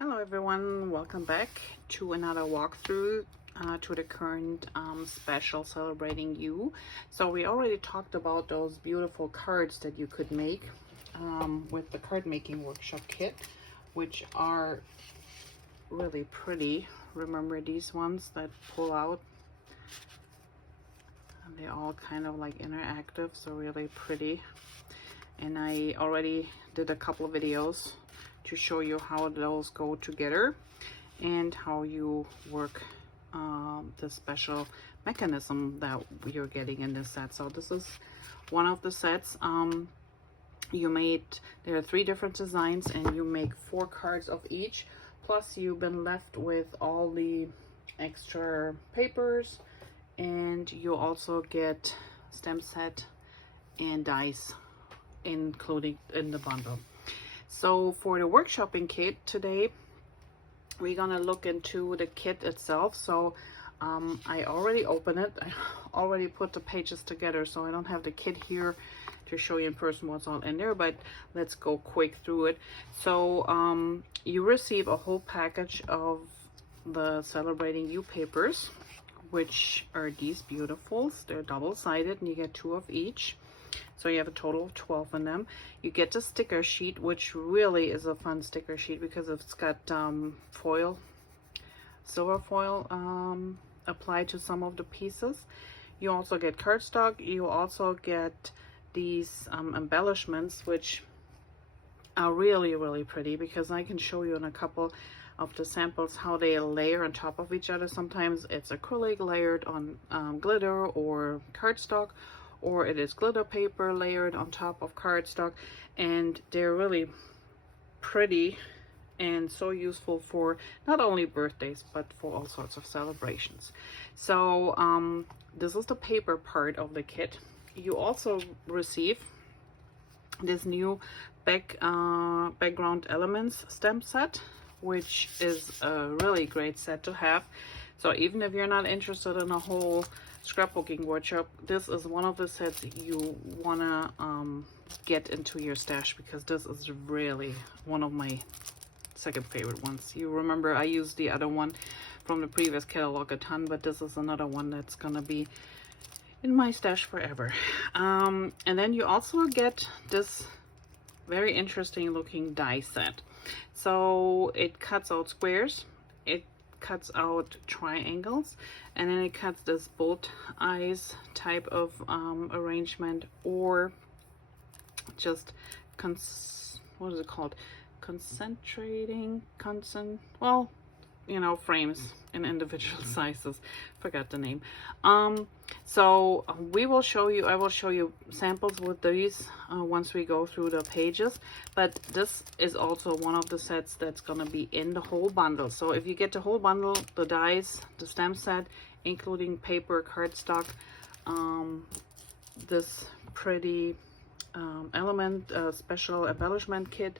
Hello everyone, welcome back to another walkthrough to the current special celebrating you. So we already talked about those beautiful cards that you could make with the card making workshop kit, which are really pretty. Remember these ones that pull out? And they're all kind of like interactive, so really pretty. And I already did a couple of videos to show you how those go together and how you work the special mechanism that you're getting in this set. So this is one of the sets. There are 3 different designs and you make 4 cards of each, plus you've been left with all the extra papers, and you also get stamp set and dies including in the bundle. So for the workshopping kit today, we're gonna look into the kit itself. So I already opened it. I already put the pages together, so I don't have the kit here to show you in person what's all in there, but let's go quick through it. So you receive a whole package of the Celebrating You papers, which are these beautifuls. They're double-sided and you get 2 of each. So you have a total of 12 in them. You get the sticker sheet, which really is a fun sticker sheet because it's got foil, silver foil applied to some of the pieces. You also get cardstock. You also get these embellishments, which are really, really pretty, because I can show you in a couple of the samples how they layer on top of each other. Sometimes it's acrylic layered on glitter or cardstock, or it is glitter paper layered on top of cardstock, and they're really pretty and so useful for not only birthdays but for all sorts of celebrations. So this is the paper part of the kit. You also receive this new background elements stamp set, which is a really great set to have. So even if you're not interested in a whole scrapbooking workshop, this is one of the sets you wanna get into your stash, because this is really one of my second favorite ones. You remember I used the other one from the previous catalog a ton, but this is another one that's gonna be in my stash forever. And then you also get this very interesting looking die set. So it cuts out squares, it cuts out triangles, and then it cuts this bolt eyes type of arrangement, or just what is it called, well, you know, frames in individual sizes. Forgot the name. So I will show you samples with these once we go through the pages, but this is also one of the sets that's gonna be in the whole bundle. So if you get the whole bundle, the dies, the stamp set, including paper, cardstock, this pretty special embellishment kit,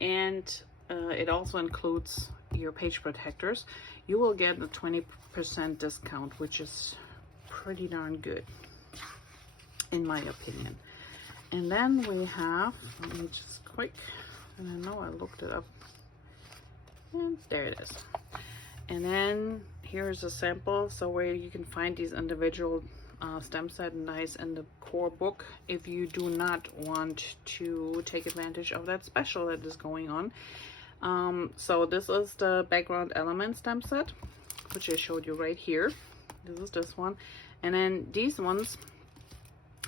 and it also includes your page protectors, you will get a 20% discount, which is pretty darn good in my opinion. And then we have, let me just quick, and I know I looked it up, and there it is. And then here's a sample, so where you can find these individual stamp set and dies in the core book if you do not want to take advantage of that special that is going on. So this is the background element stamp set, which I showed you right here. This is this one, and then these ones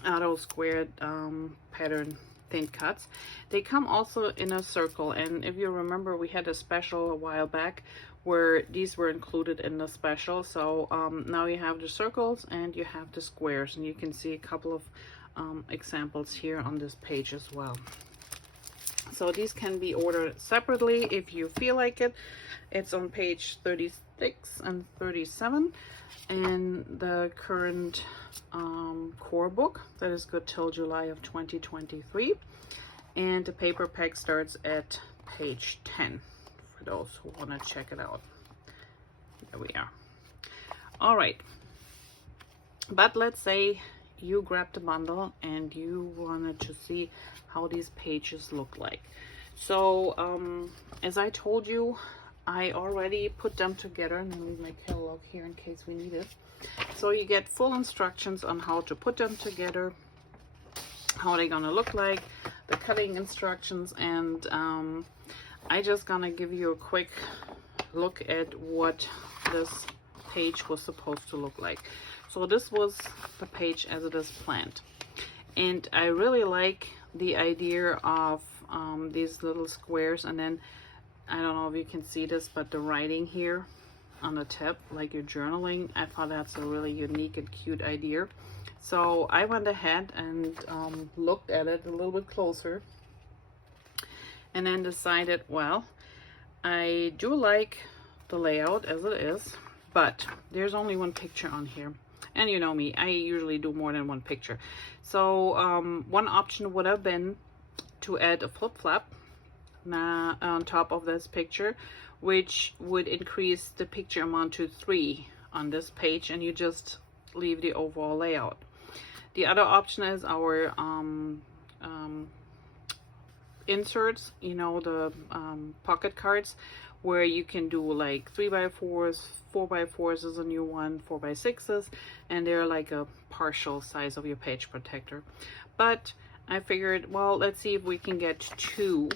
are those squared pattern thin cuts. They come also in a circle, and if you remember, we had a special a while back where these were included in the special. So now you have the circles and you have the squares, and you can see a couple of examples here on this page as well. So these can be ordered separately if you feel like it. It's on page 36 and 37 in the current core book that is good till July of 2023, and the paper pack starts at page 10 for those who want to check it out. There we are. All right, but let's say you grabbed the bundle and you wanted to see how these pages look like. So as I told you, I already put them together, and then leave my catalog here in case we need it. So you get full instructions on how to put them together, how they're gonna look like, the cutting instructions, and I just gonna give you a quick look at what this page was supposed to look like. So this was the page as it is planned, and I really like the idea of these little squares, and then I don't know if you can see this, but the writing here on the tip, like you're journaling. I thought that's a really unique and cute idea. So I went ahead and looked at it a little bit closer, and then decided, well, I do like the layout as it is, but there's only one picture on here. And you know me, I usually do more than one picture. So one option would have been to add a flip-flap on top of this picture, which would increase the picture amount to 3 on this page, and you just leave the overall layout. The other option is our inserts, you know, the pocket cards, where you can do like 3x4s, 4x4s is a new one, 4x6s, and they're like a partial size of your page protector. But I figured, well, let's see if we can get 2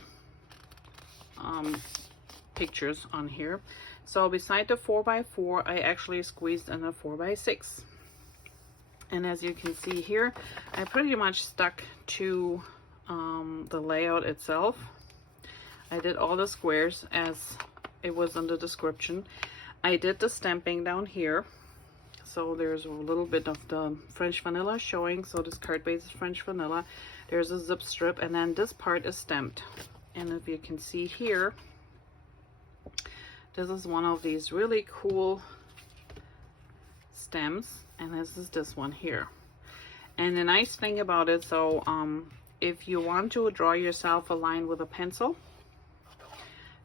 pictures on here. So beside the 4x4, I actually squeezed in a 4x6. And as you can see here, I pretty much stuck to the layout itself. I did all the squares as it was in the description. I did the stamping down here. So there's a little bit of the French vanilla showing. So this card base is French vanilla. There's a zip strip, and then this part is stamped. And if you can see here, this is one of these really cool stems, and this is this one here. And the nice thing about it, so if you want to draw yourself a line with a pencil,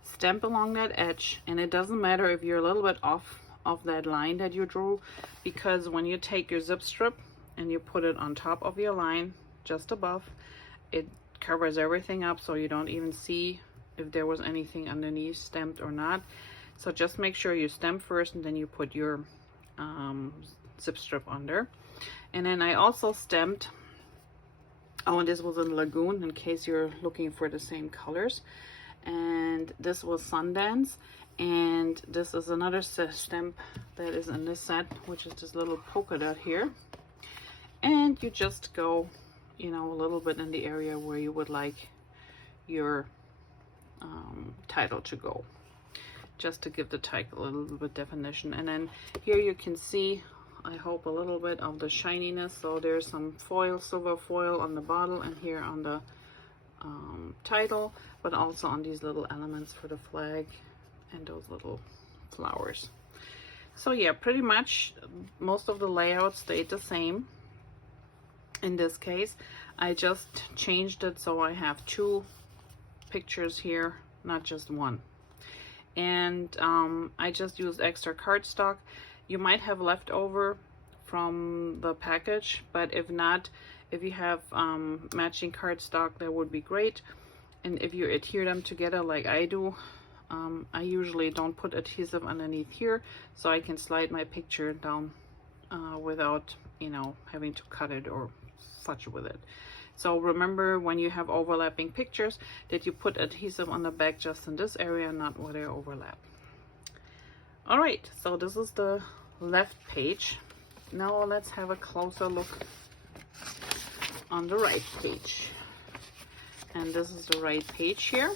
stamp along that edge, and it doesn't matter if you're a little bit off of that line that you drew, because when you take your zip strip and you put it on top of your line just above, it covers everything up, so you don't even see if there was anything underneath stamped or not. So just make sure you stamp first, and then you put your zip strip under. And then I also stamped, oh, and this was in Lagoon, in case you're looking for the same colors. And this was Sundance, and this is another stamp that is in this set, which is this little polka dot here. And you just go, you know, a little bit in the area where you would like your title to go, just to give the title a little bit definition. And then here you can see, I hope, a little bit of the shininess. So there's some foil, silver foil on the bottle, and here on the title, but also on these little elements for the flag and those little flowers. So yeah, pretty much most of the layout stayed the same. In this case, I just changed it so I have 2 pictures here, not just one. And I just used extra cardstock. You might have leftover from the package, but if not, if you have matching cardstock, that would be great. And if you adhere them together like I do, I usually don't put adhesive underneath here, so I can slide my picture down without, you know, having to cut it or fudge with it. So remember, when you have overlapping pictures, that you put adhesive on the back just in this area, not where they overlap. All right, so this is the left page. Now let's have a closer look on the right page. And this is the right page here.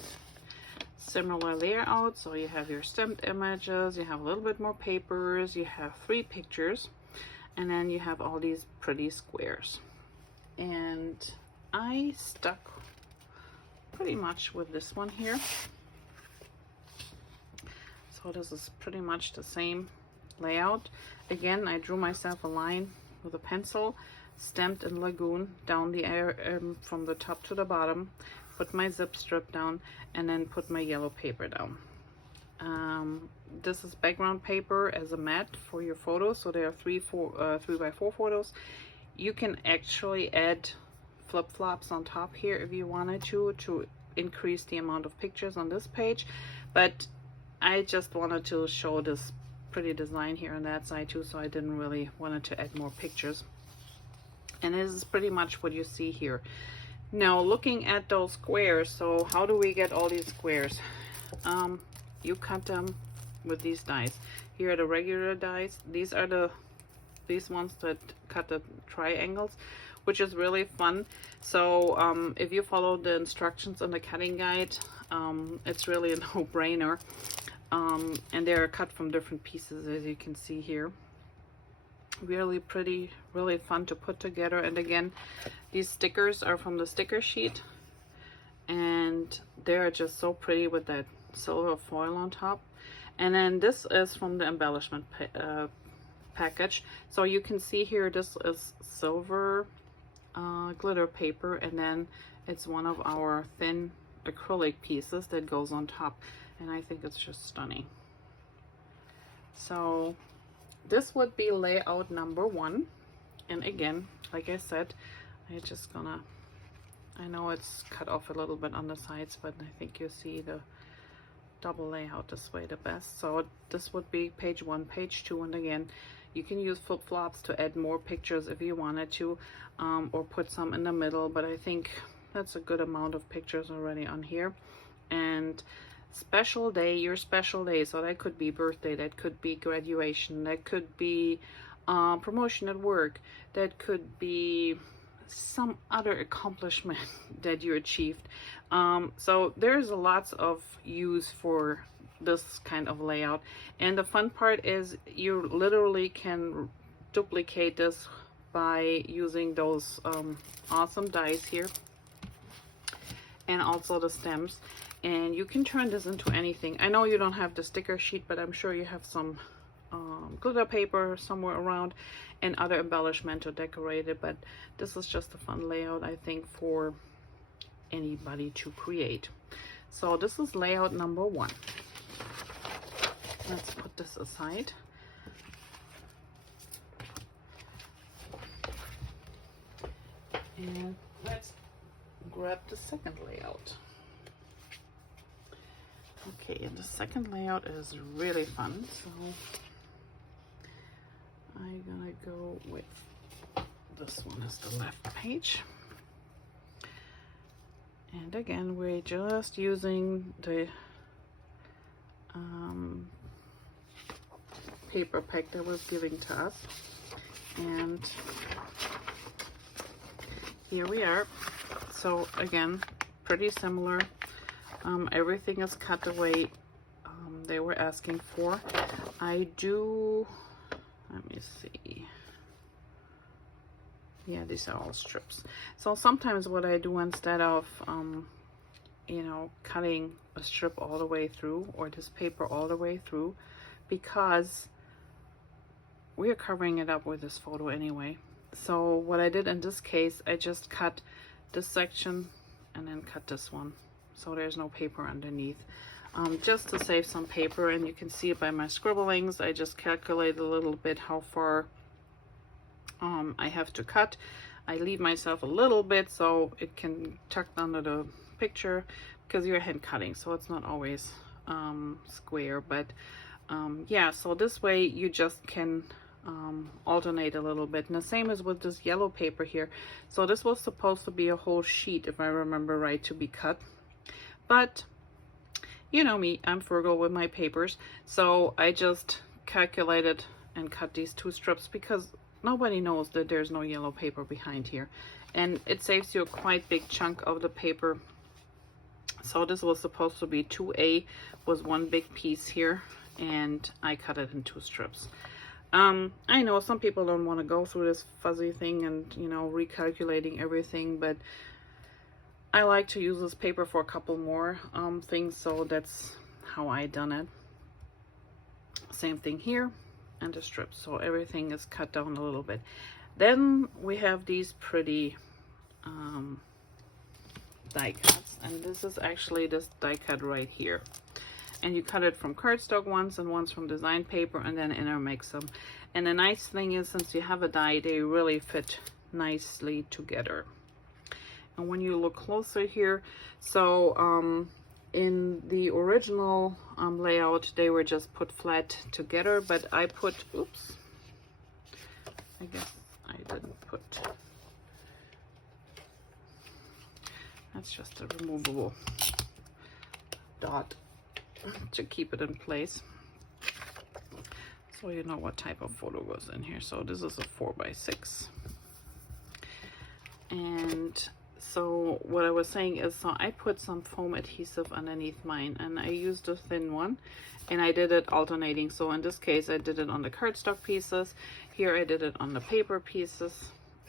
Similar layout, so you have your stamped images, you have a little bit more papers, you have 3 pictures, and then you have all these pretty squares. And I stuck pretty much with this one here. So this is pretty much the same layout. Again, I drew myself a line with a pencil, stamped in Lagoon down the air from the top to the bottom, put my zip strip down, and then put my yellow paper down. This is background paper as a mat for your photos, so there are 3x4 photos. You can actually add flip-flops on top here if you wanted to increase the amount of pictures on this page, but I just wanted to show this pretty design here on that side too, so I didn't really wanted to add more pictures. And this is pretty much what you see here. Now looking at those squares, so how do we get all these squares? You cut them with these dies. Here are the regular dies. These are these ones that cut the triangles, which is really fun. So if you follow the instructions on the cutting guide, it's really a no-brainer. And they're cut from different pieces, as you can see here. Really pretty, really fun to put together. And again, these stickers are from the sticker sheet, and they're just so pretty with that silver foil on top. And then this is from the embellishment package. So you can see here, this is silver glitter paper, and then it's one of our thin acrylic pieces that goes on top, and I think it's just stunning. So this would be layout number 1. And again, like I said, I know it's cut off a little bit on the sides, but I think you see the double layout this way the best. So this would be page 1, page 2, and again, you can use flip-flops to add more pictures if you wanted to, or put some in the middle, but I think that's a good amount of pictures already on here. And special day, your special day, so that could be birthday, that could be graduation, that could be promotion at work, that could be some other accomplishment that you achieved. So there's lots of use for this kind of layout, and the fun part is you literally can duplicate this by using those awesome dies here, and also the stems, and you can turn this into anything. I know you don't have the sticker sheet, but I'm sure you have some glitter paper somewhere around and other embellishment to decorate it. But this is just a fun layout, I think, for anybody to create. So this is layout number 1. Let's put this aside. And let's grab the second layout. Okay, and the second layout is really fun, so I'm gonna go with this one as the left page. And again, we're just using the paper pack that was given to us, and here we are. So again, pretty similar. Everything is cut the way they were asking for. I do, let me see. Yeah, these are all strips. So sometimes what I do, instead of you know, cutting a strip all the way through, or this paper all the way through, because we are covering it up with this photo anyway. So what I did in this case, I just cut this section and then cut this one, so there's no paper underneath, just to save some paper. And you can see it by my scribblings. I just calculate a little bit how far I have to cut. I leave myself a little bit so it can tuck under the picture, because you're hand cutting, so it's not always square. But yeah, so this way you just can alternate a little bit. And the same as with this yellow paper here. So this was supposed to be a whole sheet, if I remember right, to be cut, but you know me, I'm frugal with my papers, so I just calculated and cut these 2 strips, because nobody knows that there's no yellow paper behind here, and it saves you a quite big chunk of the paper. So this was supposed to be 2A, was one big piece here, and I cut it in 2 strips. I know some people don't want to go through this fuzzy thing and, you know, recalculating everything, but I like to use this paper for a couple more things, so that's how I done it. Same thing here, and the strips, so everything is cut down a little bit. Then we have these pretty die cuts, and this is actually this die cut right here. And you cut it from cardstock once and once from design paper, and then intermix them. And the nice thing is, since you have a die, they really fit nicely together. And when you look closer here, so In the original layout, they were just put flat together, but I put, oops, I guess I didn't put, that's just a removable dot to keep it in place, so you know what type of photo goes in here. So this is a 4x6, and so what I was saying is, so I put some foam adhesive underneath mine, and I used a thin one, and I did it alternating. So in this case, I did it on the cardstock pieces. Here I did it on the paper pieces,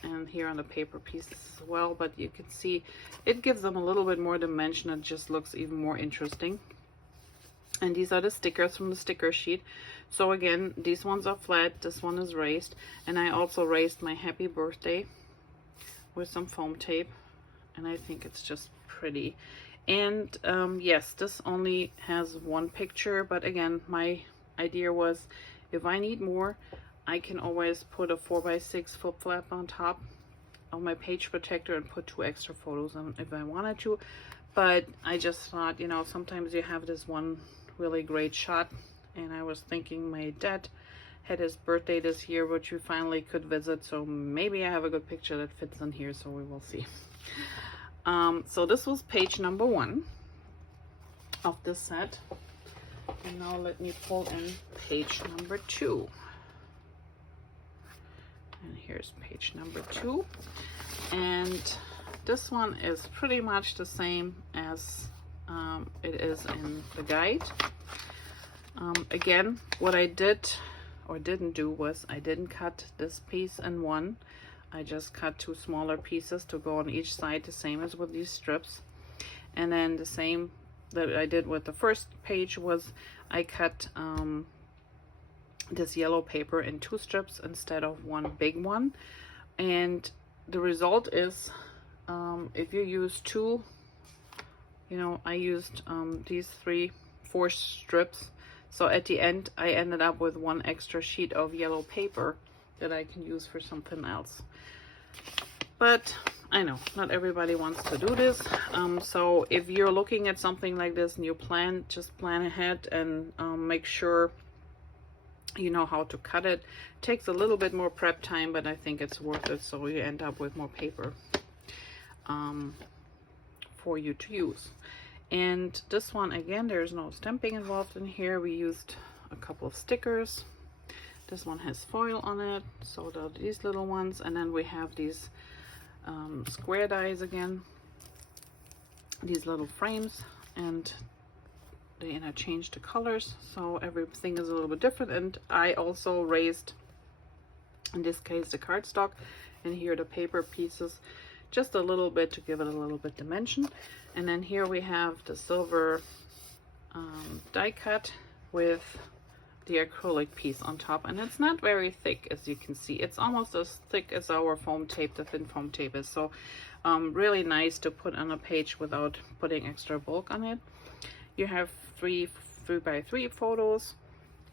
and here on the paper pieces as well. But you can see it gives them a little bit more dimension. It just looks even more interesting. And these are the stickers from the sticker sheet. So again, these ones are flat, this one is raised, and I also raised my happy birthday with some foam tape, and I think it's just pretty. And yes, this only has one picture, but again, my idea was if I need more, I can always put a 4x6 flip flap on top of my page protector and put 2 extra photos on if I wanted to. But I just thought, you know, sometimes you have this one really great shot, and I was thinking my dad had his birthday this year, which we finally could visit, so maybe I have a good picture that fits in here, so we will see. So this was page number 1 of this set, and now let me pull in page number 2, and here's page number 2, and this one is pretty much the same as it is in the guide. Again, what I did or didn't do was I didn't cut this piece in one. I just cut 2 smaller pieces to go on each side, the same as with these strips. And then the same that I did with the first page was I cut this yellow paper in 2 strips instead of one big one. And the result is, if you use 2, you know, I used these 4 strips. So at the end, I ended up with 1 extra sheet of yellow paper that I can use for something else. But I know not everybody wants to do this. So if you're looking at something like this and you plan, just plan ahead and make sure you know how to cut it. Takes a little bit more prep time, but I think it's worth it, so you end up with more paper for you to use. And this one, again, there's no stamping involved in here. We used a couple of stickers. This one has foil on it, so these little ones, and then we have these square dies again, these little frames, and they interchange the colors, so everything is a little bit different. And I also raised, in this case, the cardstock, and here the paper pieces just a little bit to give it a little bit dimension. And then here we have the silver die cut with the acrylic piece on top, and it's not very thick, as you can see. It's almost as thick as our foam tape, the thin foam tape is. So really nice to put on a page without putting extra bulk on it. You have 3 3x3 photos,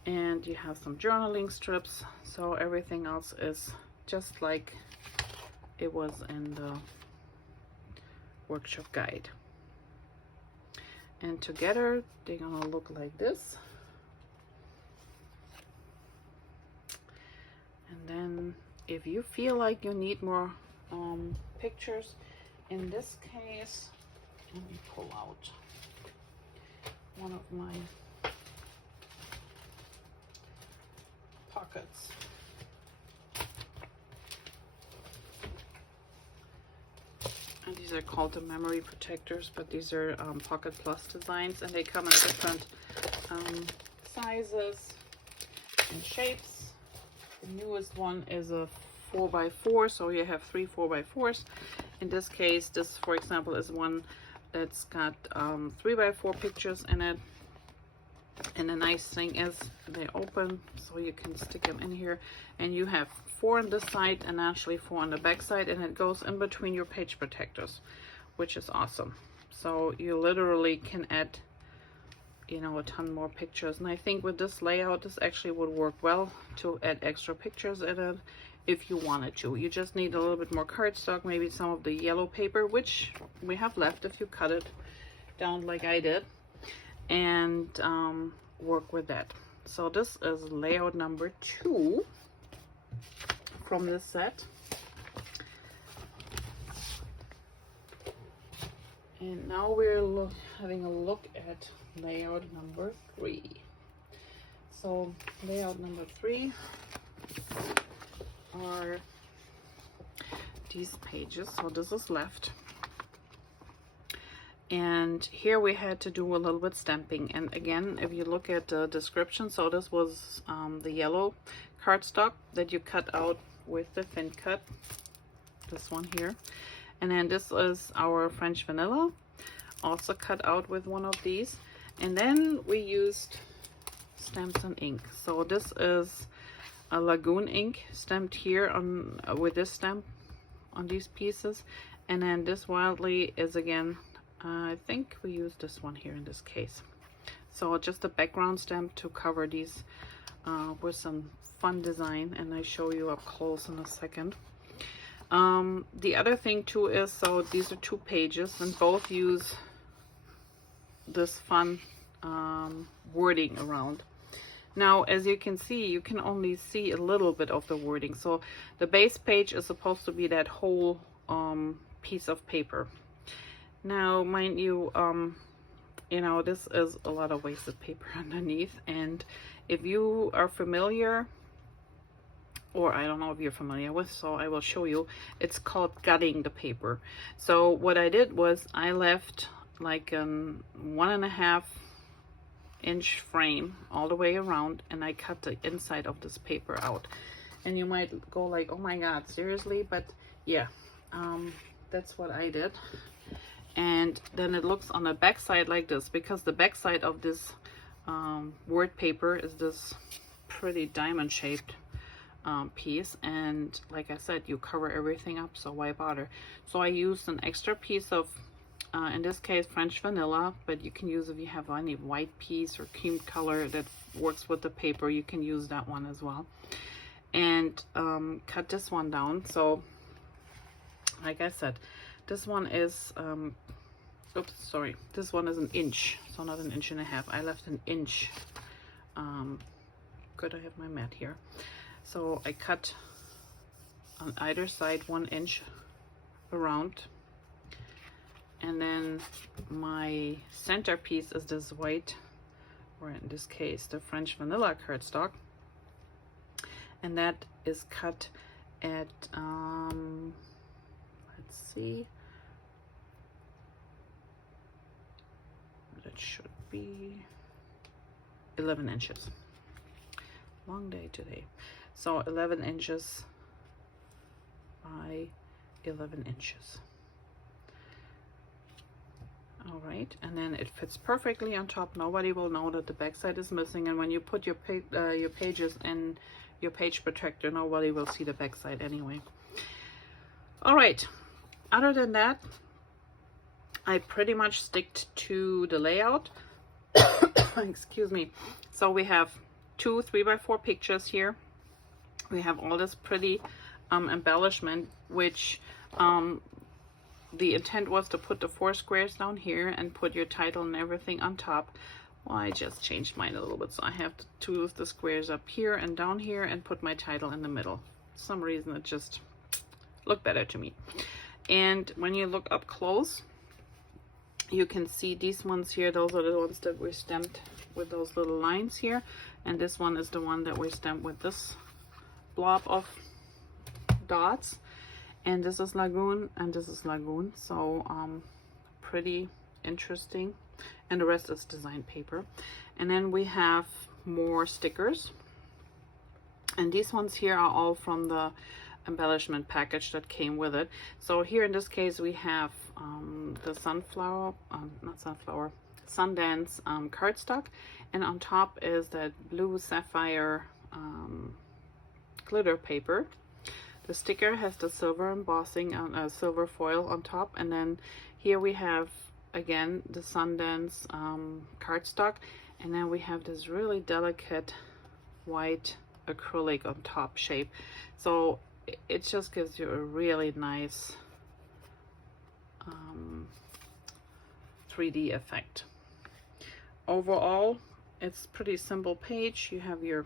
and you have some journaling strips, so everything else is just like it was in the workshop guide. And together they're gonna look like this. And then if you feel like you need more pictures, in this case, let me pull out one of my pockets. And these are called the memory protectors, but these are Pocket Plus designs, and they come in different sizes and shapes. The newest one is a 4x4, so you have 3 4x4s. In this case, this, for example, is one that's got 3x4 pictures in it. And the nice thing is they open, so you can stick them in here, and you have 4 on this side and actually 4 on the back side, and it goes in between your page protectors, which is awesome. So you literally can add, you know, a ton more pictures. And I think with this layout, this actually would work well to add extra pictures in it if you wanted to. You just need a little bit more cardstock, maybe some of the yellow paper, which we have left if you cut it down like I did. and work with that. So this is layout number 2 from this set. And now we're having a look at layout number 3. So layout number 3 are these pages. So this is left. And here we had to do a little bit stamping. And again, if you look at the description, so this was the yellow cardstock that you cut out with the thin cut. This one here. And then this is our French vanilla, also cut out with one of these. And then we used stamps and ink. So this is a Lagoon ink stamped here on with this stamp on these pieces. And then this Wildly is again, I think we used this one here in this case. So just a background stamp to cover these with some fun design, and I show you up close in a second. The other thing too is, so these are 2 pages and both use this fun wording around. Now, as you can see, you can only see a little bit of the wording. So the base page is supposed to be that whole piece of paper. Now, mind you, you know, this is a lot of wasted paper underneath, and if you are familiar, or I don't know if you're familiar with, so I will show you, it's called gutting the paper. So what I did was I left like a 1.5 inch frame all the way around, and I cut the inside of this paper out. And you might go like, oh my god, seriously? But yeah, that's what I did. And then it looks on the back side like this, because the back side of this word paper is this pretty diamond shaped piece, and like I said, you cover everything up, so why bother? So I used an extra piece of in this case French vanilla, but you can use, if you have any white piece or cream color that works with the paper, you can use that one as well. And cut this one down. So like I said, this one is oops, sorry, this one is 1 inch, so not 1.5 inches. I left 1 inch. Good, I have my mat here. So I cut on either side 1 inch around, and then my centerpiece is this white, or in this case the French vanilla cardstock, and that is cut at let's see, that should be 11 inches. Long day today. So 11 inches by 11 inches. All right, and then it fits perfectly on top. Nobody will know that the back side is missing, and when you put your pages in your page protector, nobody will see the back side anyway. All right, other than that, I pretty much stick to the layout. Excuse me. So we have 2 3x4 pictures here. We have all this pretty embellishment, which the intent was to put the 4 squares down here and put your title and everything on top. Well, I just changed mine a little bit, so I have to choose the squares up here and down here and put my title in the middle. For some reason it just looked better to me. And when you look up close, you can see these ones here. Those are the ones that were stamped with those little lines here, and this one is the one that we stamped with this blob of dots. And this is Lagoon, and this is Lagoon. So pretty interesting. And the rest is design paper. And then we have more stickers, and these ones here are all from the embellishment package that came with it. So here in this case we have the sunflower, not sunflower, Sundance cardstock, and on top is that blue sapphire glitter paper. The sticker has the silver embossing on silver foil on top, and then here we have again the Sundance cardstock, and then we have this really delicate white acrylic on top shape. So it just gives you a really nice 3D effect. overall, it's pretty simple page. You have your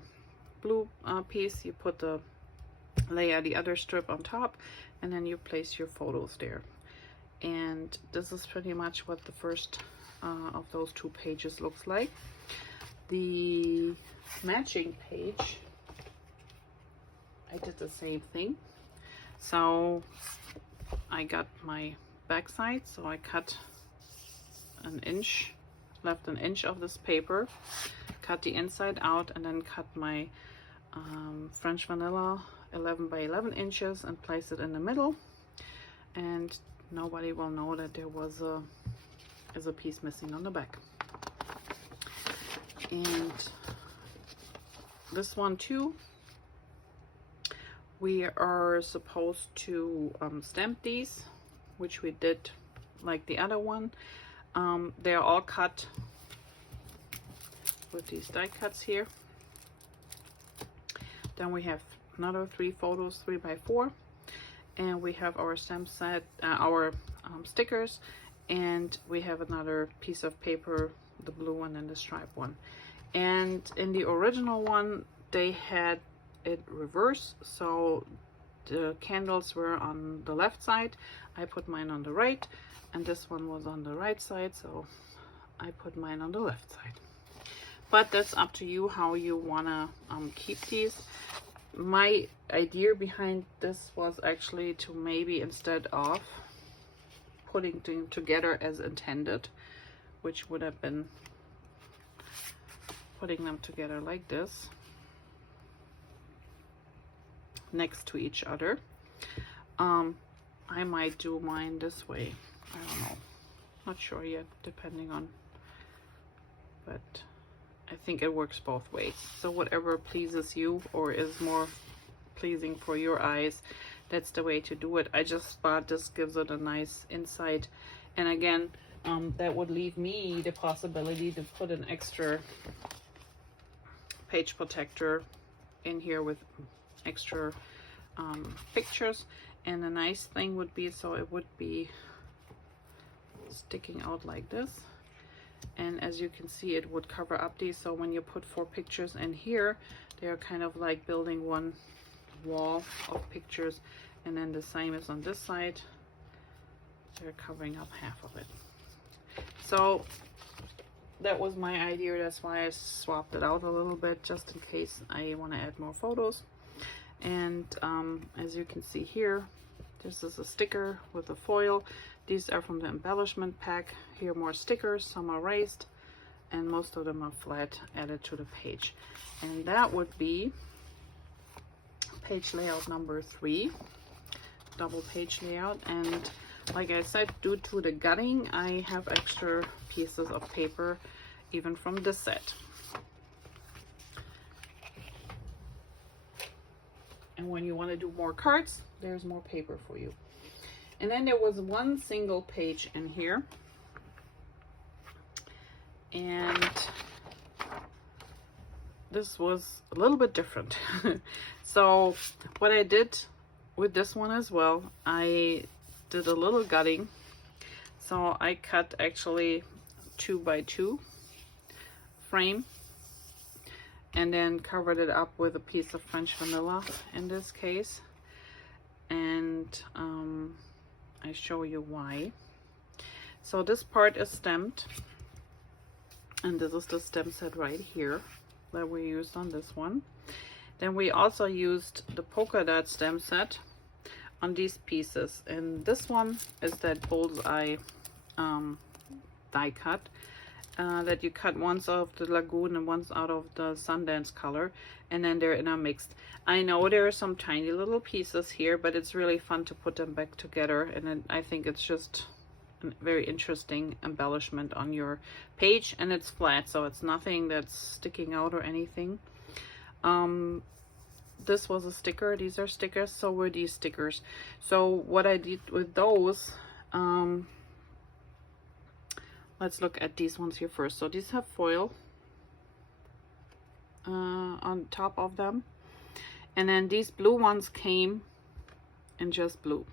blue piece, you put the layer the other strip on top, and then you place your photos there. And this is pretty much what the first of those two pages looks like. The matching page, I did the same thing. So I got my back side, so I cut an inch, left an inch of this paper, cut the inside out, and then cut my French vanilla 11 by 11 inches and place it in the middle, and nobody will know that there was a piece missing on the back. And this one too, we are supposed to stamp these, which we did like the other one. They're all cut with these die cuts here. Then we have another 3 photos, 3 by 4, and we have our stamp set, our stickers, and we have another piece of paper, the blue and then the striped one. And in the original one, they had it reversed, so the candles were on the left side. I put mine on the right, and this one was on the right side, so I put mine on the left side. But that's up to you how you wanna keep these. My idea behind this was actually to maybe, instead of putting them together as intended, which would have been putting them together like this, next to each other, I might do mine this way. I don't know, not sure yet, depending on, but I think it works both ways. So whatever pleases you or is more pleasing for your eyes, that's the way to do it. I just thought this gives it a nice insight. And again, that would leave me the possibility to put an extra page protector in here with extra pictures. And the nice thing would be, so it would be sticking out like this. And as you can see, it would cover up these, so when you put 4 pictures in here, they're kind of like building one wall of pictures. And then the same is on this side, they're covering up half of it. So that was my idea. That's why I swapped it out a little bit, just in case I want to add more photos. And as you can see here, this is a sticker with a foil. These are from the embellishment pack. Here more stickers, some are raised, and most of them are flat, added to the page. And that would be page layout number 3, double page layout. And like I said, due to the gutting, I have extra pieces of paper even from this set. And when you want to do more cards, there's more paper for you. And then there was one single page in here, and this was a little bit different. So what I did with this one as well, I did a little gutting. So I cut actually 2 by 2 frame, and then covered it up with a piece of French vanilla in this case. And I show you why. So this part is stamped, and this is the stamp set right here that we used on this one. Then we also used the polka dot stamp set on these pieces, and this one is that bullseye die cut that you cut once out of the lagoon and once out of the Sundance color, and then they're intermixed. I know there are some tiny little pieces here, but it's really fun to put them back together, and I think it's just a very interesting embellishment on your page. And it's flat, so it's nothing that's sticking out or anything. This was a sticker, these are stickers, so were these stickers. So what I did with those, let's look at these ones here first. So these have foil on top of them, and then these blue ones came in just blue.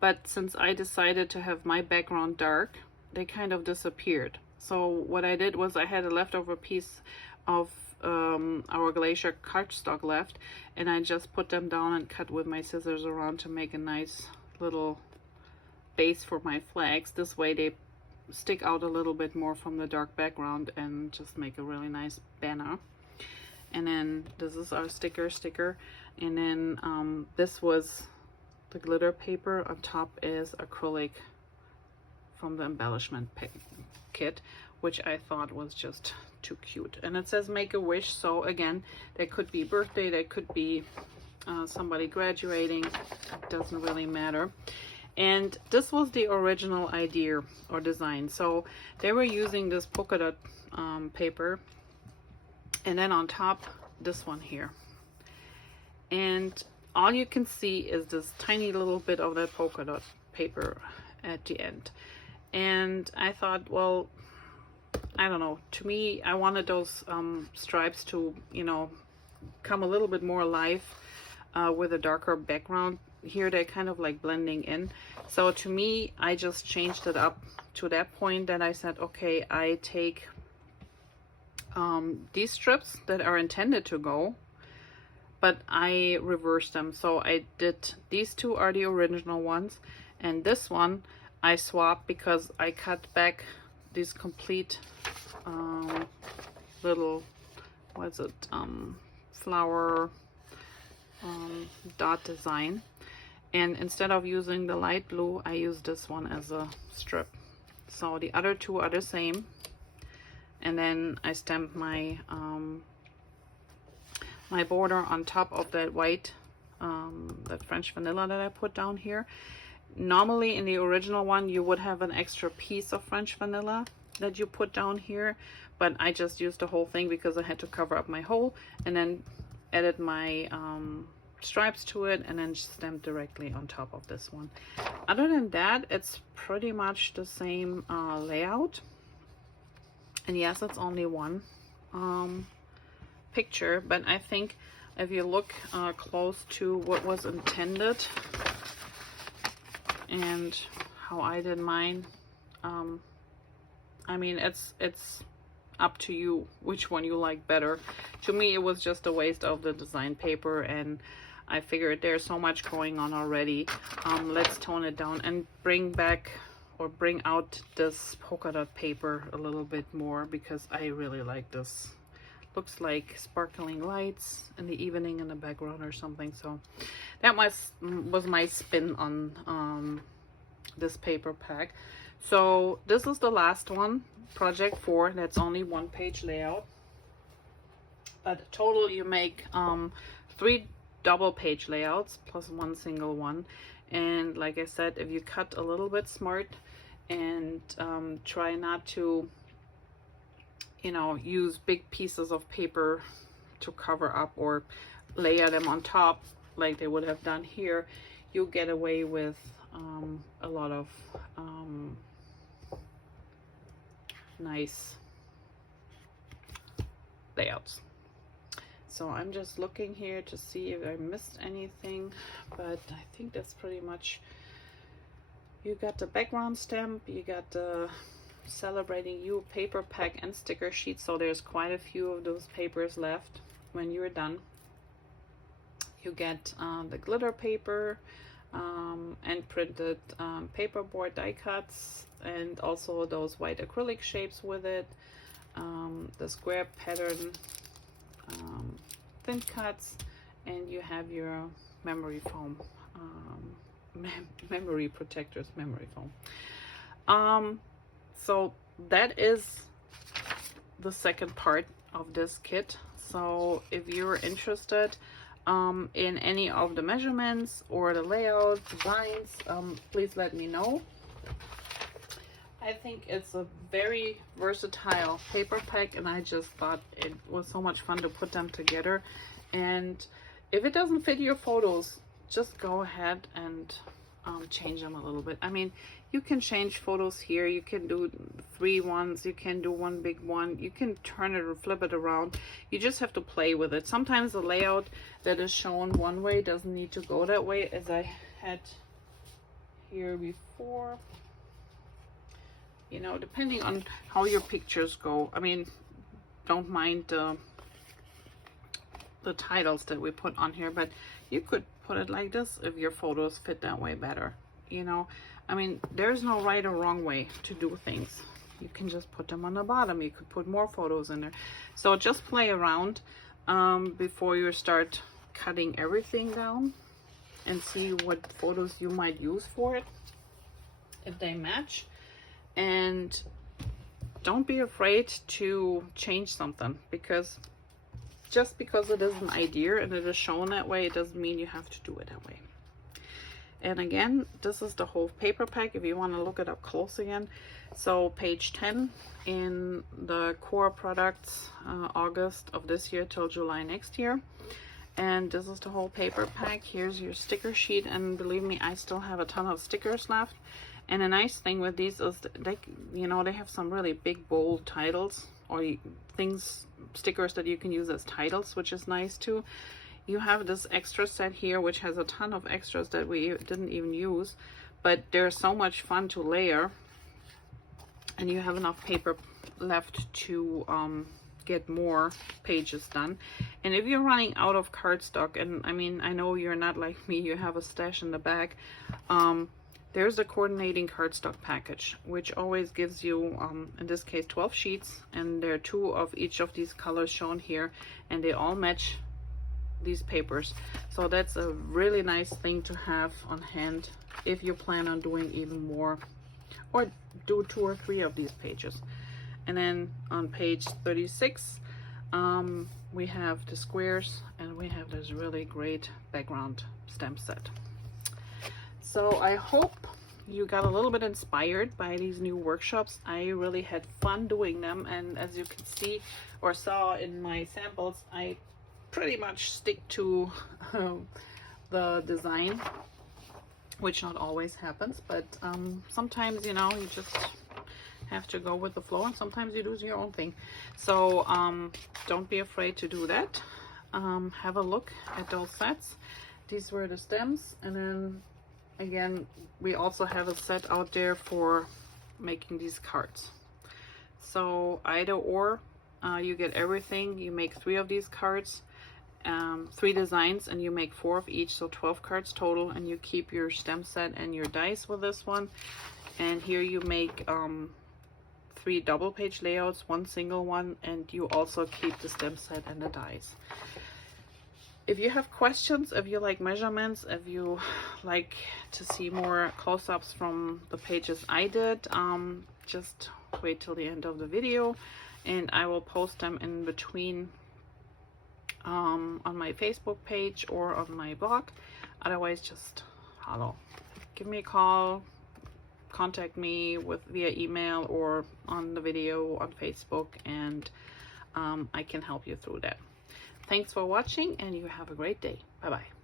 But since I decided to have my background dark, they kind of disappeared. So what I did was I had a leftover piece of our glacier cardstock left, and I just put them down and cut with my scissors around to make a nice little base for my flags. This way they stick out a little bit more from the dark background and just make a really nice banner. And then this is our sticker, and then this was the glitter paper. On top is acrylic from the embellishment kit, which I thought was just too cute. And it says make a wish, so again, that could be birthday, that could be somebody graduating, it doesn't really matter. And this was the original idea or design. So they were using this polka dot paper, and then on top this one here, and all you can see is this tiny little bit of that polka dot paper at the end. And I thought, well, I don't know, to me, I wanted those stripes to, you know, come a little bit more alive with a darker background. Here they're kind of like blending in. So to me, I just changed it up to that point that I said, okay, I take these strips that are intended to go, but I reversed them. So I did, these two are the original ones, and this one I swapped because I cut back these complete little, what's it, flower dot design, and instead of using the light blue, I used this one as a strip. So the other two are the same, and then I stamped my my border on top of that white, that French vanilla that I put down here. Normally in the original one you would have an extra piece of French vanilla that you put down here, but I just used the whole thing because I had to cover up my hole, and then added my stripes to it, and then stamped directly on top of this one. Other than that, it's pretty much the same layout. And yes, it's only one picture, but I think if you look close to what was intended and how I did mine, I mean, it's up to you which one you like better. To me, it was just a waste of the design paper, and I figured there's so much going on already. Let's tone it down and bring back or bring out this polka dot paper a little bit more, because I really like this. Looks like sparkling lights in the evening in the background or something. So that was my spin on this paper pack. So this is the last one, project 4. That's only one page layout, but total you make 3 double page layouts plus 1 single one. And like I said, if you cut a little bit smart and try not to, you know, use big pieces of paper to cover up or layer them on top like they would have done here, you'll get away with a lot of nice layouts. So I'm just looking here to see if I missed anything, but I think that's pretty much. You got the background stamp, you got the Celebrating You paper pack and sticker sheet, so there's quite a few of those papers left when you're done. You get the glitter paper and printed paperboard die cuts, and also those white acrylic shapes with it, the square pattern thin cuts, and you have your memory foam, memory protectors, memory foam. So that is the second part of this kit. So if you're interested in any of the measurements or the layout designs, please let me know. I think it's a very versatile paper pack, and I just thought it was so much fun to put them together. And if it doesn't fit your photos, just go ahead and change them a little bit. I mean, you can change photos here. You can do 3 ones, you can do 1 big one, you can turn it or flip it around. You just have to play with it. Sometimes the layout that is shown one way doesn't need to go that way, as I had here before. you know, depending on how your pictures go. I mean, don't mind the titles that we put on here, but you could put it like this if your photos fit that way better, you know. I mean, there's no right or wrong way to do things. You can just put them on the bottom. You could put more photos in there. So just play around before you start cutting everything down, and see what photos you might use for it, if they match. And don't be afraid to change something, because just because it is an idea and it is shown that way, it doesn't mean you have to do it that way. And again, this is the whole paper pack if you want to look it up close again. So page 10 in the core products, August of this year till July next year. And this is the whole paper pack. Here's your sticker sheet, and believe me, I still have a ton of stickers left. And a nice thing with these is they, you know, they have some really big bold titles, or things, stickers that you can use as titles, which is nice too. You have this extra set here, which has a ton of extras that we didn't even use, but they're so much fun to layer, and you have enough paper left to get more pages done. And if you're running out of cardstock, and I mean, I know you're not like me, you have a stash in the back, there's the coordinating cardstock package, which always gives you, in this case, 12 sheets, and there are 2 of each of these colors shown here, and they all match these papers. So that's a really nice thing to have on hand if you plan on doing even more, or do 2 or 3 of these pages. And then on page 36, we have the squares, and we have this really great background stamp set. So I hope you got a little bit inspired by these new workshops. I really had fun doing them, and as you can see or saw in my samples, I pretty much stick to the design, which not always happens, but sometimes, you know, you just have to go with the flow, and sometimes you do your own thing. So don't be afraid to do that. Have a look at those sets. These were the stems, and then again, we also have a set out there for making these cards. So either or, you get everything. You make 3 of these cards, 3 designs, and you make 4 of each, so 12 cards total, and you keep your stem set and your dies with this one. And here you make 3 double page layouts, 1 single one, and you also keep the stem set and the dies. If you have questions, if you like measurements, if you like to see more close-ups from the pages I did, just wait till the end of the video, and I will post them in between on my Facebook page or on my blog. Otherwise, just hello, give me a call, contact me via email or on the video on Facebook, and I can help you through that. Thanks for watching, and you have a great day. Bye-bye.